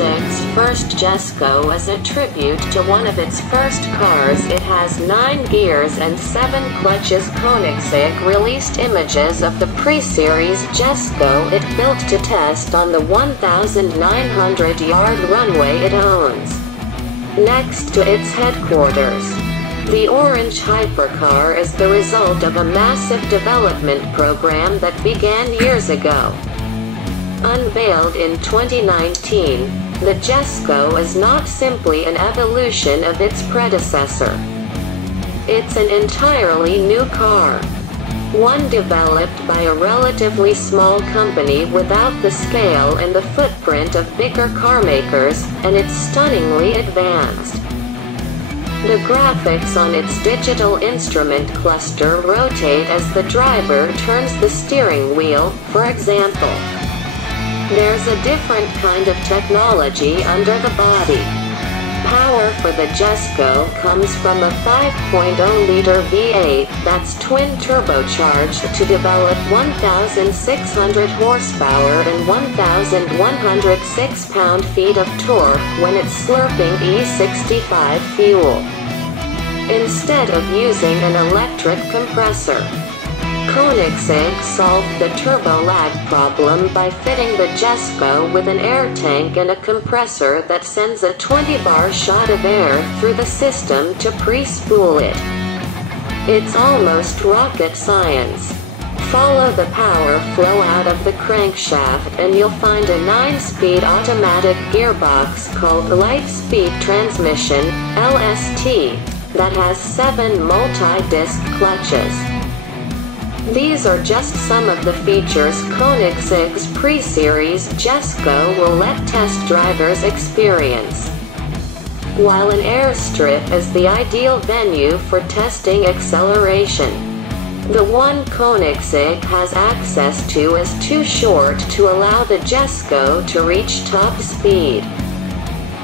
Koenigsegg's first Jesko is a tribute to one of its first cars. It has 9 gears and 7 clutches. Koenigsegg released images of the pre-series Jesko it built to test on the 1,900-yard runway it owns next to its headquarters. The orange hypercar is the result of a massive development program that began years ago. Unveiled in 2019, the Jesko is not simply an evolution of its predecessor. It's an entirely new car. One developed by a relatively small company without the scale and the footprint of bigger carmakers, and it's stunningly advanced. The graphics on its digital instrument cluster rotate as the driver turns the steering wheel, for example. There's a different kind of technology under the body. Power for the Jesko comes from a 5.0-liter V8 that's twin-turbocharged to develop 1,600 horsepower and 1,106 pound-feet of torque when it's slurping E65 fuel, instead of using an electric compressor. Koenigsegg solved the turbo lag problem by fitting the Jesko with an air tank and a compressor that sends a 20-bar shot of air through the system to pre-spool it. It's almost rocket science. Follow the power flow out of the crankshaft and you'll find a 9-speed automatic gearbox called Light-Speed Transmission, LST, that has 7 multi-disc clutches. These are just some of the features Koenigsegg's pre-series Jesko will let test drivers experience. While an airstrip is the ideal venue for testing acceleration, the one Koenigsegg has access to is too short to allow the Jesko to reach top speed.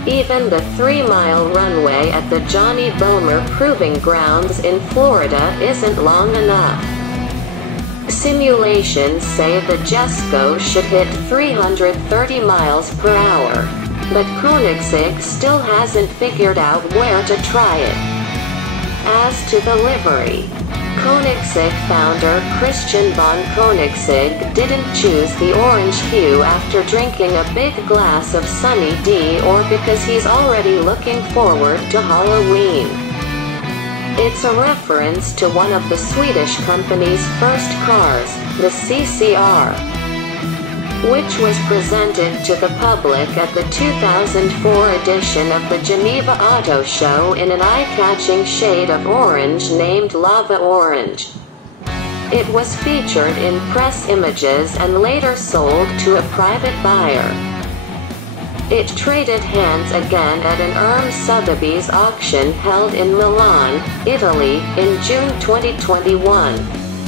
Even the 3-mile runway at the Johnny Bomer Proving Grounds in Florida isn't long enough. Simulations say the Jesko should hit 330 miles per hour, but Koenigsegg still hasn't figured out where to try it. As to the livery, Koenigsegg founder Christian von Koenigsegg didn't choose the orange hue after drinking a big glass of Sunny D or because he's already looking forward to Halloween. It's a reference to one of the Swedish company's first cars, the CCR, which was presented to the public at the 2004 edition of the Geneva Auto Show in an eye-catching shade of orange named Lava Orange. It was featured in press images and later sold to a private buyer. It traded hands again at an Sotheby's auction held in Milan, Italy, in June 2021,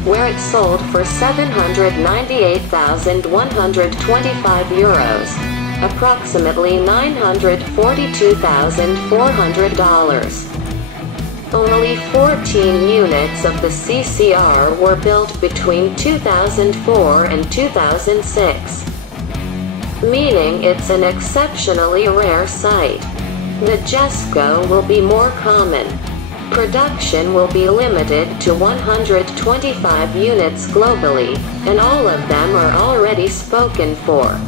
where it sold for €798,125, approximately $942,400. Only 14 units of the CCR were built between 2004 and 2006. Meaning it's an exceptionally rare sight. The Jesko will be more common. Production will be limited to 125 units globally, and all of them are already spoken for.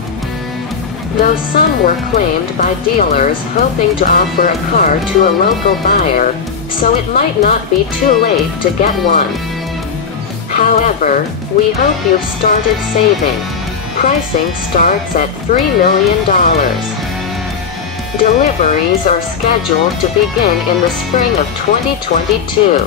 Though some were claimed by dealers hoping to offer a car to a local buyer, so it might not be too late to get one. However, we hope you've started saving. Pricing starts at $3 million. Deliveries are scheduled to begin in the spring of 2022.